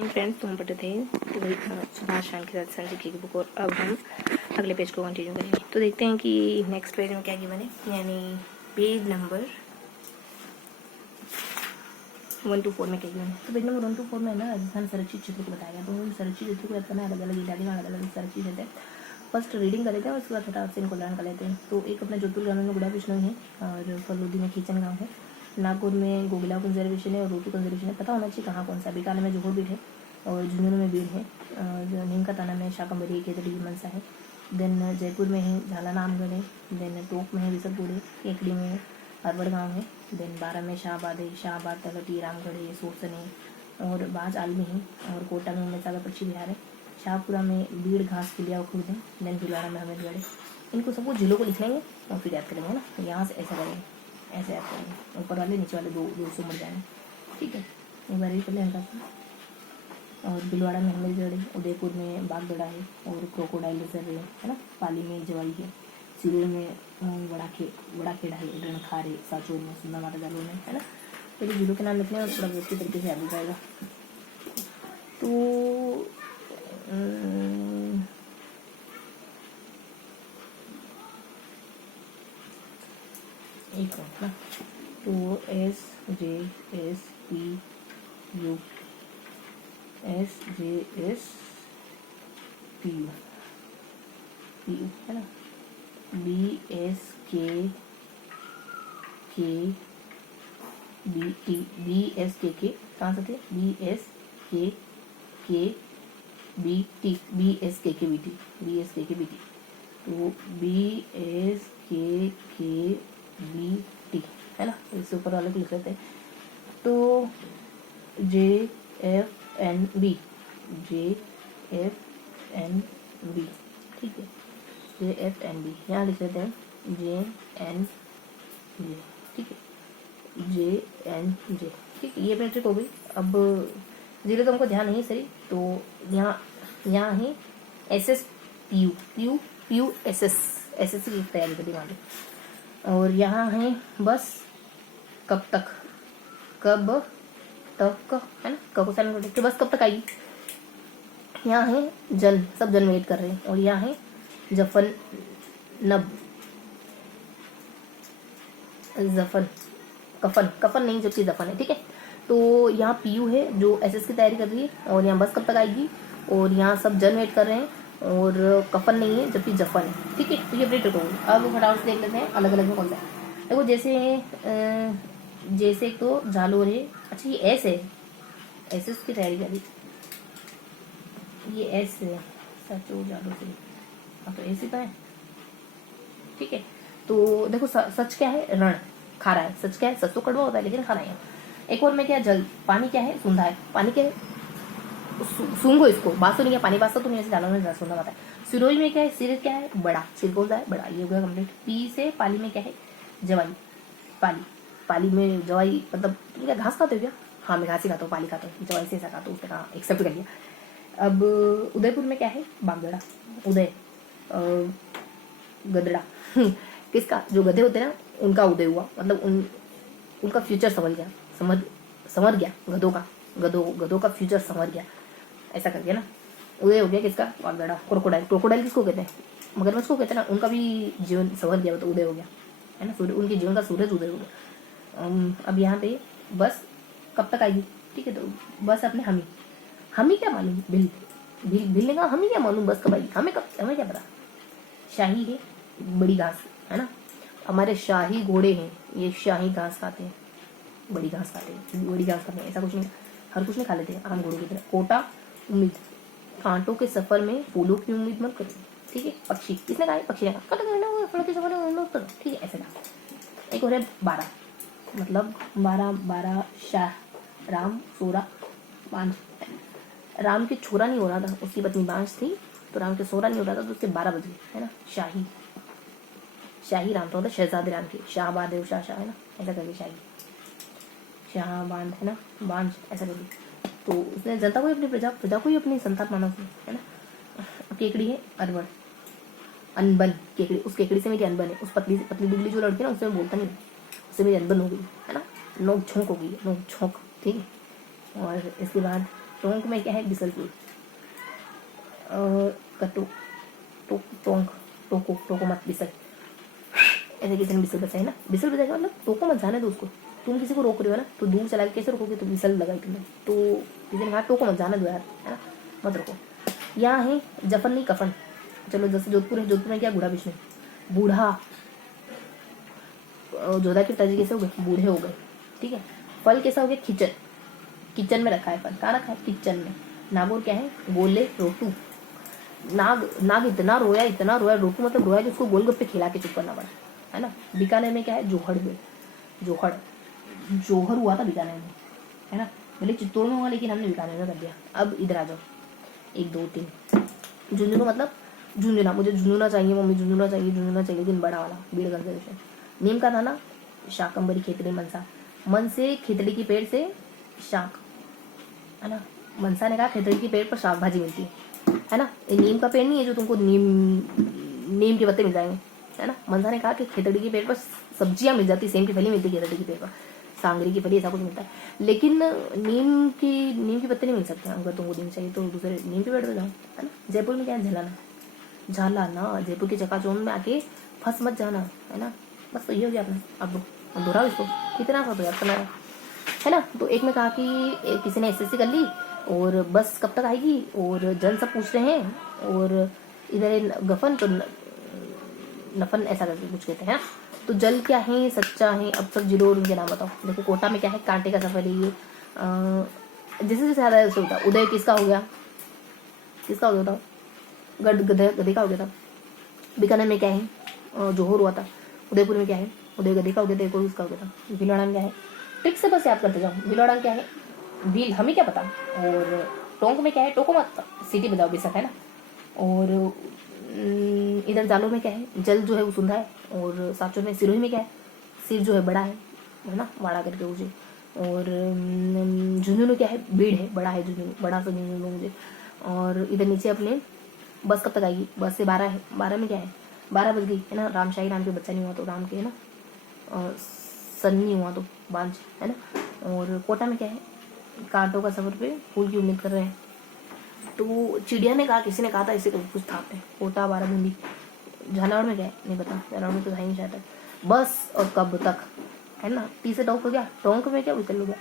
Friends, तुम पढ़े थे तो वही सुभाष शाम के साथ संजय की बुक, और अब हम अगले पेज को कंटिन्यू करेंगे। तो देखते हैं कि नेक्स्ट पेज में क्या गिवन है, यानी पेज नंबर 1 to 4 में क्या गिवन है। तो पेज नंबर 1 to 4 में ना राजस्थान संरक्षित क्षेत्र को बताया गया। तो उन संरक्षित क्षेत्र को याद करना, अलग अलग इत्यादि में अलग अलग संरक्षित रहते हैं। फर्स्ट रीडिंग कर लेते हैं और उसके बाद फटाफट से इनको लर्न कर लेते हैं। तो एक अपना जोधपुर ग्रामीण में गुड़ा विष्णु है, और फलोदी में खींचन गाँव है, नागपुर में गोगिला कंजर्वेशन है और रोटू कंजर्वेशन है। पता होना चाहिए कहाँ कौन सा। बीकानेर में जोहर बीट है और झुंझुनू में बीड़ है, और नीम का ताना में शाकंबरी केतड़ी मनसा है। देन जयपुर में है झालाना आमगढ़ है। देन टोंक में है विसकपुर है। केकड़ी में अरवड़ गाँव है। देन बारह में शाहबाद है, शाहबाद तलटी रामगढ़ है, सोरसन है और बाज आलमी है। और कोटा में उम्मेद सागर पक्षी विहार है। शाहपुरा में बीड़ घास किलिया खुर्द है। देन भिलवाड़ा में हमेदगढ़ है। इनको सबको जिलों को लिख लेंगे और फिर याद करेंगे ना। तो यहाँ से ऐसा करेंगे, ऐसे याद करेंगे, ऊपर वाले नीचे वाले दो सौ मर जाएंगे। ठीक है, एक बार कर लें हल्का सा। और भिलवाड़ा में हमेदगढ़ है, उदयपुर में बागगढ़ा है और क्रोकोडाइल रिजर्व है ना। पाली में जवाई है, सिरोही में बड़ा खेड़ा है, रणखार है, साचोर में, सुंदर माता जालोर में, है ना। तो ये जिलों के नाम लिखने और थोड़ा व्यवस्थित तरीके से याद हो जाएगा। तो एक मिनट ना। तो SJSPU है ना। BSKK कहाँ से थे? BSKKBT। तो BSKKBT है ना। इससे ऊपर वाले को लिख लेते हैं। तो JFNB, ठीक है, JFNB यहाँ लिख लेते हैं JNJ, ठीक है, JNJ, ठीक है। ये मैट्रिक हो गई। अब जिले तो हमको ध्यान नहीं है सही, तो यहाँ है SSPU SSC की तैयारी कर दी। और यहाँ है बस कब तक है ना। कब साइलेंट, बस कब तक आएगी। यहाँ है जन, सब जन वेट कर रहे हैं। और यहाँ है जफन कफन नहीं, जबकि जफन है, ठीक है। तो यहाँ पीयू है जो एसएस की तैयारी कर रही है, और यहाँ बस कब तक आएगी, और यहाँ सब जन वेट कर रहे हैं, और कफन नहीं है जबकि जफन है, ठीक है। तो ये अपडेट हो गई। अब फटाफट से देख लेते हैं अलग अलग में कौन सा है। देखो जैसे एक तो जालोर है। अच्छा, ये एस है, एसएस की तैयारी कर रही, ये एस है, सच हो जालोर से। हाँ, तो ऐसे तो है, ठीक है। तो देखो सच क्या है, रण खारा है। सच क्या है, सच तो कड़वा होता है लेकिन खारा है। एक और में क्या, जल, पानी क्या है, सूंधा है। पानी क्या है, सूंघो इसको, बात सुनिए, पानी बात तो नहीं, ऐसे डालो में सूंधा आता है। सिरोही में क्या है, सिर क्या है, बड़ा, सिर कौन सा है, बड़ा। ये हो गया कंप्लीट। पी से पाली में क्या है, जवाई, पाली में जवाई, मतलब तुम क्या घास खाते हो क्या? हाँ, मैं घास ही खाता हूँ, पाली खाता हूँ, जवाई से ऐसा खाता हूँ, उसने कहा एक्सेप्ट कर लिया। अब उदयपुर में क्या है, बागगढ़ा, उदय, गदड़ा किसका, जो गधे होते हैं ना उनका उदय हुआ, मतलब उनका फ्यूचर समझ गया गधों का फ्यूचर समझ गया, ऐसा करके ना उदय हो गया किसका, बागगढ़ा। क्रोकोडाइल किसको कहते हैं, मगरमच्छ को कहते हैं ना, उनका भी जीवन समझ गया, तो उदय हो गया, है ना। सूर्य, उनके जीवन का सूरज उदय हो गया। अब यहाँ पे बस कब तक आएगी, ठीक है। तो बस अपने हमी क्या मालूम, भिल ने कहा हमें क्या मालूम बस कब आएगी, हमें क्या पता। शाही है, बड़ी घास, है ना। हमारे शाही घोड़े हैं, ये शाही घास खाते हैं, बड़ी घास खाते हैं, ऐसा कुछ नहीं, हर कुछ नहीं खा लेते हैं आम घोड़ों की तरह। कोटा, उम्मीद, कांटों के सफर में फूलों की उम्मीद मत करो, ठीक है। पक्षी, किसने कहा, पक्षी ने कहा फूलों के सफर में मत करो, ठीक है, ऐसे कहा। एक और है 12, मतलब 12 शाह, राम, सोरा, बांझ। राम के छोरा नहीं हो रहा था, उसकी पत्नी बांझ थी, तो राम के सोरा नहीं हो रहा था, तो उसके 12 बज गए, है ना। शाही राम तो होता है शहजादे राम के, शाहबाद है, शाह है ना, ऐसा करके शाही, शाहबाद है ना, बांझ, ऐसा करके। तो उसने जनता को ही अपनी प्रजा को ही अपनी संतान माना उसने, है ना। केकड़ी है, अरवड़, अनबन, केकड़ी, उस केकड़ी से मेरी अनबन है, उस पतली दुबली जो लड़की है ना, उससे मैं बोलता नहीं, उससे मेरी अनबन हो गई, है ना। नोक झोंक हो गई, नोक झोंक, ठीक है। और इसके बाद टोंक में क्या है, बिसलपुर। कटो टोक टोंक टोको टोको मत बिसल, ऐसे किसी ने बिसल बचाई ना, बिसल बचाएगा मतलब टोको मत जाने दो उसको। तुम किसी को रोक रहे हो ना, तो दूर चला के कैसे रोकोगे, तो बिसल लगाई तुमने, तो किसी ने कहा टोको मत जाने दो यार, है ना, मत रोको। यहाँ है जफन नहीं कफन। चलो जैसे जोधपुर है, जोधपुर में क्या, बूढ़ा विष्णु, बूढ़ा। जोधा के पिताजी कैसे हो गए, बूढ़े हो गए, ठीक है। फल कैसा हो गया, खिचन, किचन में रखा है फल, कहाँ रखा है, किचन में। नागौर क्या है, गोले रोटू। नाग नाग इतना रोया, रोटू मतलब रोया कि उसको गोलगप्पे खिला के चुप करना पड़ा, है ना। बीकानेर में क्या है, जोहड़ हुए, जोहड़, जोहर हुआ था बीकानेर में, है ना। भले चित्तौड़ में हुआ, लेकिन हमने बीकानेर में कर दिया। अब इधर आ जाओ, 1 2 3। झुंझुनू मतलब झुंझुना, मुझे झुंझुना चाहिए मम्मी, झुंझुना चाहिए, लेकिन बड़ा वाला, बीड़गंज से। नीम का दाना, शाकंबरी, खेतड़ी, मनसा। मन से खेतड़ी की पेड़ से शाक, है ना। मनसा ने कहा खेतड़ी के पेड़ पर शाक भाजी मिलती है ना। ये नीम का पेड़ नहीं है जो तुमको नीम के पत्ते मिल जाएंगे, है ना। मनसा ने कहा कि खेतड़ी के पेड़ पर सब्जियां मिल जाती, सेम की फली मिलती है खेतड़ी के पेड़ पर, सांगरी की फली, ऐसा कुछ मिलता है, लेकिन नीम की पत्ते नहीं मिल सकते। अगर तुमको नीम चाहिए तो दूसरे नीम के पेड़ पर जाओ, है ना। जयपुर में क्या है, झालाना, जयपुर की चकाचौंध में आके फंस मत जाना, है ना। बस तो ये हो गया अपना। अब दोहराओ इसको, कितना सा तो याद करना है ना। तो एक में कहा कि किसी ने एसएससी कर ली और बस कब तक आएगी, और जन सब पूछ रहे हैं, और इधर गफन तो नफन, ऐसा करके कुछ कहते हैं। तो जल क्या है, सच्चा है। अब सब जिलों उनके नाम बताओ। देखो कोटा में क्या है, कांटे का सफर है ये, जैसे जैसे ज़्यादा ऐसे होता। उदय किसका हो गया, बताओ, गधे का हो गया था। बीकानेर में क्या है, जोहर हुआ था। उदयपुर में क्या है, उदय गधे का हो गया था, एक और उसका हो गया था। भीलवाड़ा में क्या है, ट्रिक से बस याद करते जाओ। भीलवाड़ा में क्या है, भील, हमें क्या पता। और टोंक में क्या है, टोको मत सिटी बताओ बेशक, है ना। और इधर जालोर में क्या है, जल जो है वो सुंधा है। और साचोर में, सिरोही में क्या है, सिर जो है बड़ा है ना, वाड़ा करके मुझे। और झुंझुनू क्या है, भीड़ है, बड़ा है झुंझुनू, बड़ा सा झुंझुनू मुझे। और इधर नीचे अपने बस कब तक आएगी, बस से 12 है। 12 में क्या है, 12 बज गई, है ना। रामशाही, राम के बच्चा नहीं हुआ तो राम के, है ना, सन नहीं हुआ तो बांझ, है ना। और कोटा में क्या है, कांटों का सफर पे फूल की उम्मीद कर रहे हैं। तो चिड़िया ने कहा, किसी ने कहा था, इसे कुछ था अपने। कोटा, बाराबंदी। झालावाड़ में क्या है, नहीं पता, झालावाड़ में तो था ही नहीं शायद। बस और कब तक, है ना। टी से टोंक हो गया, टोंक में क्या विचल हो गया,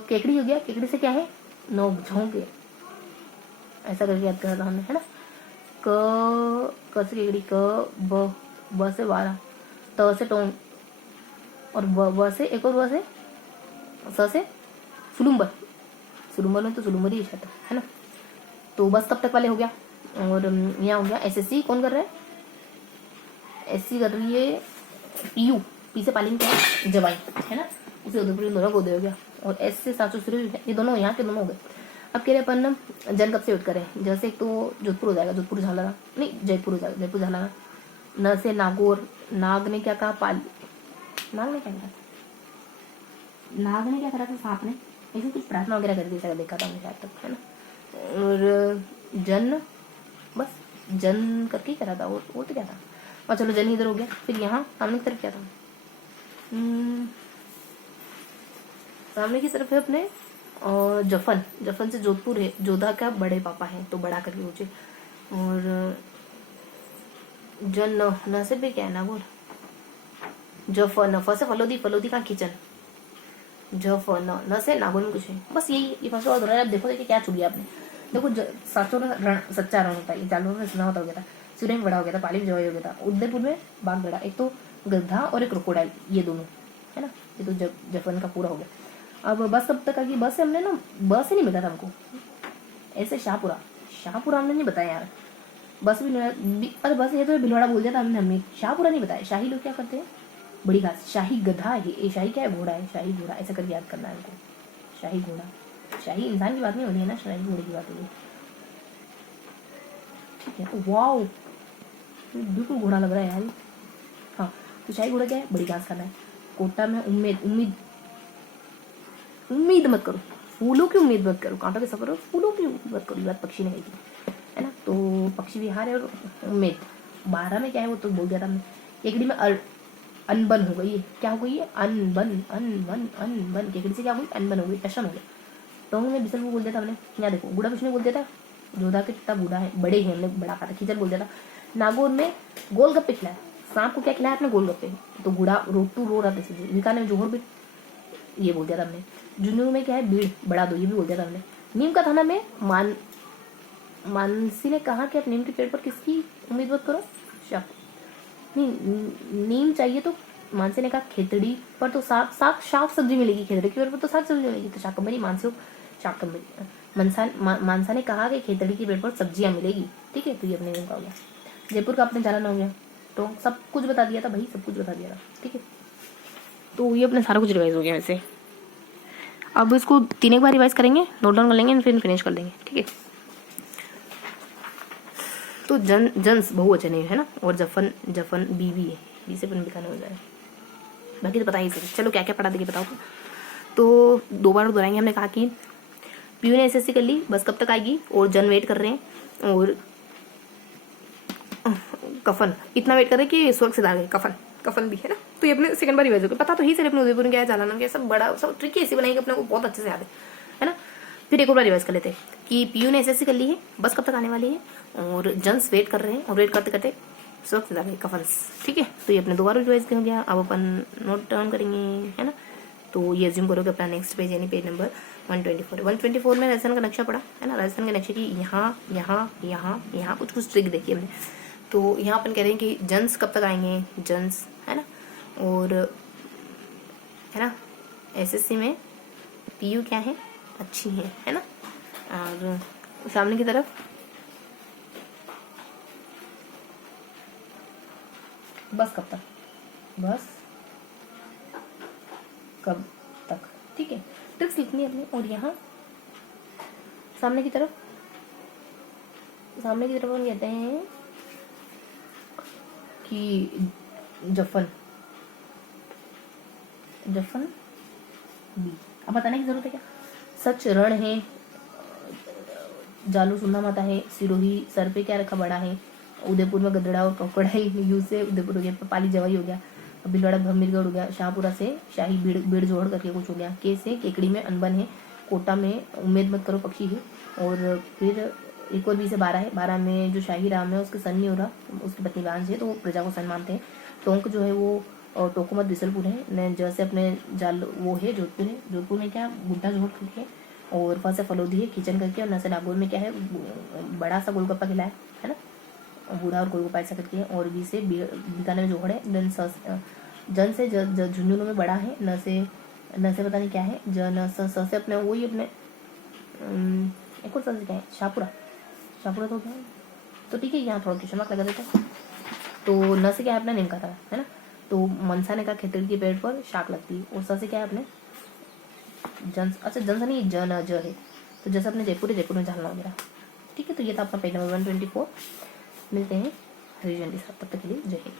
केकड़ी हो गया, केकड़ी से क्या है, नोक झोंक, ऐसा करके याद करा था हमने, है ना। क से केकड़ी, ब से 12, त से टोंक, और ब से एक और, ब से, स से सुलुम्बर, सुलुम्बर में तो सुलुम्बर ही है ना। तो बस कब तक वाले हो गया। और यहाँ हो गया एसएससी, कौन कर रहा है, एससी कर रही है पीयू, पी से पालिंग क्या है, जवाई, है ना। उसे उदयपुर दोनों को उदय हो गया। और एस से साचो शुरू, ये दोनों यहाँ के दोनों हो गए। अब कह रहे अपन जन कब से वेट करें, जैसे एक तो जोधपुर हो जाएगा, जोधपुर झालाना, नहीं जयपुर हो जाएगा, जयपुर झालाना। न से नागौर, नाग ने क्या कहा, नाग ने क्या कहा, नाग ने क्या करा था, सांप ने, ऐसे कुछ प्रार्थना वगैरह कर दी, देखा था मुझे आज तक, है ना। और जन, बस जन करके ही करा था, वो तो क्या था। और चलो जन इधर हो गया। फिर यहाँ सामने की तरफ क्या था, सामने की तरफ है अपने और जफन से जोधपुर है, जोधा का बड़े पापा हैं, तो बड़ा करके मुझे। और जन न से भी क्या है, नागौर। जफन, फ से फलोदी का किचन, जफन, न से नागौर में कुछ है। बस यही फर्स्ट और दोहरा। देखो क्या चुन लिया आपने। देखो साचों रण, सच्चा रण होता है, जालौर में सुना होता हो गया था, सूर्य में बड़ा हो गया था, पाली में जवाई हो गया था, उदयपुर में बाघ बड़ा, एक तो गद्दा और एक क्रोकोडाइल, ये दोनों, है ना। ये तो जफन का पूरा हो गया। अब बस कब तक आ गई, बस से हमने ना, बस से नहीं मिला था हमको, ऐसे शाहपुरा हमने नहीं बताया यार, बस भी नहीं। अरे बस ये तो भिलवाड़ा बोल दिया था हमने शाहपुरा नहीं बताया। शाही लोग क्या करते हैं, बड़ी घास, शाही गधा है, ये शाही क्या है, घोड़ा है, शाही घोड़ा, ऐसा करके याद करना है हमको। शाही घोड़ा, शाही इंसान की बात नहीं हो रही है ना, शाही घोड़े की बात हो रही है, ठीक है। वाओ, बिल्कुल घोड़ा लग रहा है यार। हाँ, तो शाही घोड़ा क्या है, बड़ी घास खाना है। कोटा में उम्मीद मत करो, फूलों की उम्मीद मत करो, कांटों के सफर हो, फूलों की उम्मीद मत करो, बात पक्षी ने कही थी, है ना। तो पक्षी विहार है और उम्मीद। 12 में क्या है, वो तो बोल दिया था हमने। केकड़ी में अनबन हो गई है, क्या हो गई है, अनबन। केकड़ी से क्या हो गई, अनबन हो गई, टशन हो गया। टोंग में बिसलपुर बोल दिया था हमने, यहाँ देखो गुड़ा विष्णु बोल दिया था, जोधा के कितना बूढ़ा है, बड़े हैं हमने बड़ा खाता, खिचड़ बोल दिया था। नागौर में गोलगप्पे खिलाया, सांप को क्या खिलाया आपने, गोलगप्पे। तो गुड़ा रोटू रो रहा था, बीकानेर में जोहर बीट ये बोल दिया था हमने। झुंझुनू में क्या है, भीड़ बढ़ा दो, ये भी बोल दिया था हमने। नीम का थाना में मानसी ने कहा कि आप नीम के पेड़ पर किसकी उम्मीद मत करो, शक नहीं, नीम चाहिए तो मानसी ने कहा खेतड़ी पर तो साग सब्जी मिलेगी, खेतड़ी के पेड़ पर तो साग सब्जी मिलेगी, तो शाकंभरी मानसी शाकंभरी मानसा ने कहा कि खेतड़ी के पेड़ पर सब्जियां मिलेगी, ठीक है। तो ये अपने नीम का हो गया। जयपुर का अपने जाना हो गया, तो सब कुछ बता दिया था भाई, सब कुछ बता दिया था, ठीक है। तो ये अपने सारा कुछ रिवाइज हो गया वैसे। अब इसको 3 एक बार रिवाइज करेंगे, नोट डाउन कर लेंगे, फिर फिनिश कर देंगे, ठीक है। तो जन्स बहुवचन है ना, और जफन बीवी है, इसे अपन दिखाना हो जाए, बाकी तो पता ही सही। चलो क्या क्या पढ़ा देखिए बताओ। तो 2 बार दोहराएंगे। हमने कहा कि पीयू ने एसएससी कर ली, बस कब तक आएगी, और जन वेट कर रहे हैं, और कफन इतना वेट कर रहे हैं कि स्वर्ग से आ गए, कफन भी है ना। तो ये अपने सेकंड बार रिवाइज हो गया, पता तो ही सर अपने उदयपुर में क्या है, जालना क्या सब बड़ा सब ट्रिकी ऐसी बनाएंगे अपने को बहुत अच्छे से याद है ना। फिर एक और बार रिवाइज कर लेते हैं कि पीयू ने एसएससी कर ली है, बस कब तक आने वाली है, और जन्स वेट कर रहे हैं, और वेट करते करते स्वर्ग से आ गए, कफन्स, ठीक है। तो ये अपने 2 बार रिवाइज हो गया। अब अपन नोट डाउन करेंगे, है ना। तो ये एज्यूम करोगे अपना नेक्स्ट पेज, यानी पेज नंबर 124 में राजस्थान का नक्शा पड़ा है ना। राजस्थान के नक्शे की यहाँ कुछ ट्रिक देखी हमने। तो यहाँ अपन कह रहे हैं कि जन्स कब तक आएंगे, जन्स है ना, और है ना एसएससी में पीयू क्या है, अच्छी है ना। और सामने की तरफ बस कब तक, ठीक है। ट्रिक्स लिखनी है अपनी। और यहाँ सामने की तरफ हम कहते हैं कि जफन बी। अब बताने की जरूरत है क्या, सच रण है, जालू सुन्ना माता है, सिरोही सर पे क्या रखा बड़ा है, उदयपुर में गदड़ा और ककड़ाई, यू से उदयपुर हो गया, पाली जवाई हो गया, बिलवाड़ा भमीरगढ़ हो गया, शाहपुरा से शाही बीड़ जोड़ करके कुछ हो गया, के से केकड़ी में अनबन है, कोटा में उम्मीद मत करो पक्षी है, और फिर एक और 20 से 12 है, 12 में जो शाही राम है उसके सन नहीं हो रहा, उसकी पत्नी बांझ है, तो वो प्रजा को सन मानते हैं। टोंक जो है वो टोकुमत बिसलपुर है, जैसे अपने जाल वो है जोधपुर में क्या बुड्ढा जोहर करके, और फल से फलोदी है किचन करके, और नसे नागौर में क्या है बड़ा सा गोलगप्पा खिलाया है ना, बूढ़ा और गोलगप्पा ऐसा करके, और बी से बीकानेर में जोहड़ है, जन से झुंझुनू में बड़ा है, न से पता नहीं क्या है, जन स से अपने वही अपने एक और स से क्या है, शाहपुरा तो क्या है, तो ठीक है यहाँ थोड़ा क्वेश्चन मार्क लगा देते हैं। तो न से क्या है अपना नीम का था है ना। तो मनसा ने कहा खेतड़ी के पेड़ पर शाक लगती है, और स से क्या है अपने अच्छा जन से नहीं जन ज है, तो जैसे अपने जयपुर में झालना वगैरह, ठीक है। तो ये था अपना पेज नंबर 124। मिलते हैं रिवीजन के साथ, तब तक के लिए जय हिंद।